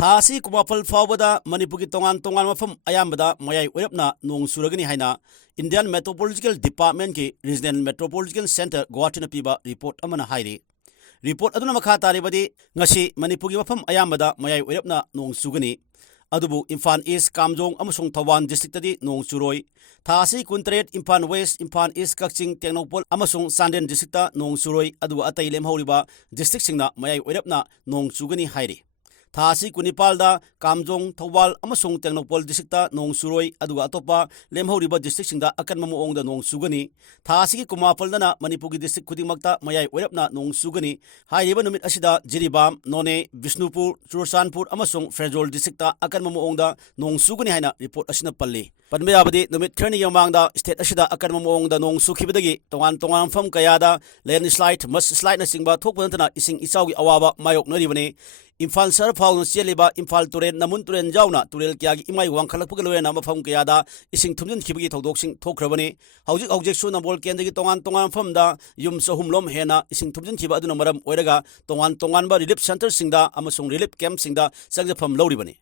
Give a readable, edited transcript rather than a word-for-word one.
ꯊꯥꯁꯤ ꯀꯨꯃꯥꯄꯜ ꯐꯥꯎꯕꯗ ꯃꯅꯤꯄꯨꯔꯒꯤ ꯇꯣꯉꯥꯟ ꯃꯐꯝ ꯑꯌꯥꯝꯕꯗ ꯃꯌꯥꯏ ꯑꯣꯏꯔꯞꯅ ꯅꯣꯡ ꯆꯨꯔꯒꯅꯤ ꯍꯥꯏꯅ ꯏꯟꯗꯤꯌꯟ ꯃꯦꯇ꯭ꯔꯣꯄꯣꯂꯤꯇꯤꯀꯦꯜ ꯗꯤꯄꯥꯔꯠꯃꯦꯟꯠꯀꯤ ꯔꯤꯖꯅꯦꯜ ꯃꯦꯇ꯭ꯔꯣꯄꯣꯂꯤꯇꯤꯀꯦꯜ ꯁꯦꯟꯇꯔ ꯒꯨꯋꯥꯍꯥꯇꯤꯅ ꯄꯤꯕ ꯔꯤꯄꯣꯔꯠ ꯑꯃꯅ ꯍꯥꯏꯔꯤ꯫ ꯔꯤꯄꯣꯔꯠ ꯑꯗꯨꯅ ꯃꯈꯥ ꯇꯥꯔꯤꯕꯗꯤ ꯉꯁꯤ ꯃꯅꯤꯄꯨꯔꯒꯤ ꯃꯐꯝ ꯑꯌꯥꯝꯕꯗ ꯃꯌꯥꯏ ꯑꯣꯏꯔꯞꯅ ꯅꯣꯡ ꯆꯨꯒꯅꯤ꯫ ꯑꯗꯨꯕꯨ ꯏꯝꯐꯥꯜ ꯏꯁ, ꯀꯥꯝꯖꯣꯡ ꯑꯃꯁꯨꯡ ꯊꯧꯕꯥꯜ ꯗꯤꯁꯇ꯭ꯔꯤꯛꯇꯗꯤ ꯅꯣꯡ ꯆꯨꯔꯣꯏ꯫ ꯊꯥ ꯑꯁꯤ 23 ꯏꯝꯐꯥꯜ ꯋꯦꯁ, ꯏꯝꯐꯥꯜ ꯏꯁ, ꯀꯛꯆꯤꯡ, ꯇꯦꯡꯅꯧꯄꯜ ꯑꯃꯁꯨꯡ ꯆꯥꯟꯗꯦꯜ ꯗꯤꯁꯇ꯭ꯔꯤꯛꯇ ꯅꯣꯡ ꯆꯨꯔꯣꯏ, ꯑꯗꯨꯒ ꯑꯇꯩ ꯂꯦꯝꯍꯧꯔꯤꯕ ꯗꯤꯁꯇ꯭ꯔꯤꯛꯁꯤꯡꯅ ꯃꯌꯥꯏ ꯑꯣꯏꯔꯞꯅ ꯅꯣꯡ ꯆꯨꯒꯅꯤ ꯍꯥꯏꯔꯤ꯫ ꯊꯥ ꯑꯁꯤ 19ꯗ ꯀꯥꯝꯖꯣꯡ, ꯊꯧꯕꯥꯜ ꯑꯃꯁꯨꯡ ꯇꯦꯡꯅꯧꯄꯜ ꯗꯤꯁꯇ꯭ꯔꯤꯛꯇ ꯅꯣꯡ ꯆꯨꯔꯣꯏ, ꯑꯗꯨꯒ ꯑꯇꯣꯞꯄ ꯂꯦꯝꯍꯧꯔꯤꯕ ꯗꯤꯁꯇ꯭ꯔꯤꯛꯁꯤꯡꯗ ꯑꯀꯟꯕ ꯃꯑꯣꯡꯗ ꯅꯣꯡ ꯆꯨꯒꯅꯤ꯫ ꯊꯥ ꯑꯁꯤꯒꯤ 19ꯗꯅ ꯃꯅꯤꯄꯨꯔꯒꯤ ꯗꯤꯁꯇ꯭ꯔꯤꯛ ꯈꯨꯗꯤꯡꯃꯛꯇ ꯃꯌꯥꯏ ꯑꯣꯏꯔꯞꯅ ꯅꯣꯡ ꯆꯨꯒꯅꯤ꯫ ꯍꯥꯏꯔꯤꯕ ꯅꯨꯃꯤꯠ ꯑꯁꯤꯗ ꯖꯤꯔꯤꯕꯥꯝ, ꯅꯣꯅꯦ, ꯕꯤꯁꯅꯨꯄꯨꯔ, ꯆꯨꯔꯆꯥꯟꯄꯨꯔ ꯑꯃꯁꯨꯡ ꯐꯦꯔꯖꯣꯜ ꯗꯤꯁꯇ꯭ꯔꯤꯛꯇ ꯑꯀꯟꯕ ꯃꯑꯣꯡꯗ ꯅꯣꯡ ꯆꯨꯒꯅꯤ ꯍꯥꯏꯅ ꯔꯤꯄꯣꯔꯠ ꯑꯁꯤꯅ ꯄꯜꯂꯤ꯫ ꯄꯟꯕ ꯌꯥꯕꯗꯤ ꯅꯨꯃꯤꯠ ꯈꯔꯅꯤ ꯃꯃꯥꯡꯗ ꯁ꯭ꯇꯦꯠ ꯑꯁꯤꯗ ꯑꯀꯟꯕ ꯃꯑꯣꯡꯗ ꯅꯣꯡ ꯆꯨꯈꯤꯕꯗꯒꯤ ꯇꯣꯉꯥꯟ ꯃꯐꯝ ꯀꯌꯥꯗ ꯂꯦꯟꯁ꯭ꯂꯥꯏꯗ, ꯃꯁꯂꯥꯏꯗꯅꯆꯤꯡꯕ ꯊꯣꯛꯄ ꯅꯠꯇꯅ ꯏꯁꯤꯡ ꯏꯆꯥꯎꯒꯤ ꯑꯋꯥꯕ ꯃꯥꯌꯣꯛꯅꯔꯤꯕꯅꯤ꯫ ꯏꯝꯐꯥꯜ ꯁꯍꯔ ꯐꯥꯎꯅ ꯆꯦꯜꯂꯤꯕ ꯏꯝꯐꯥꯜ ꯇꯨꯔꯦꯜ, ꯅꯃꯨꯟ ꯇꯨꯔꯦꯜ ꯌꯥꯎꯅ ꯇꯨꯔꯦꯜ ꯀꯌꯥꯒꯤ ꯏꯃꯥꯏ ꯋꯥꯡꯈꯠꯂꯛꯄꯒ ꯂꯣꯏꯅꯅ ꯃꯐꯝ ꯀꯌꯥꯗ ꯏꯁꯤꯡ ꯊꯨꯝꯖꯤꯟꯈꯤꯕꯒꯤ ꯊꯧꯗꯣꯛꯁꯤꯡ ꯊꯣꯛꯈ꯭ꯔꯕꯅꯤ꯫ ꯍꯧꯖꯤꯛꯁꯨ ꯅꯝꯕꯣꯜ ꯀꯦꯟꯗ꯭ꯔꯒꯤ ꯇꯣꯉꯥꯟ ꯃꯐꯝꯗ ꯌꯨꯝ 300 ꯍꯦꯟꯅ ꯏꯁꯤꯡ ꯊꯨꯝꯖꯤꯟꯈꯤꯕ ꯑꯗꯨꯅ ꯃꯔꯝ ꯑꯣꯏꯔꯒ ꯇꯣꯉꯥꯟꯕ ꯔꯤꯂꯤꯐ ꯁꯦꯟꯇꯔꯁꯤꯡꯗ ꯑꯃꯁꯨꯡ ꯔꯤꯂꯤꯐ ꯀꯦꯝꯞꯁꯤꯡꯗ ꯆꯪꯖꯐꯝ ꯂꯧꯔꯤꯕꯅꯤ꯫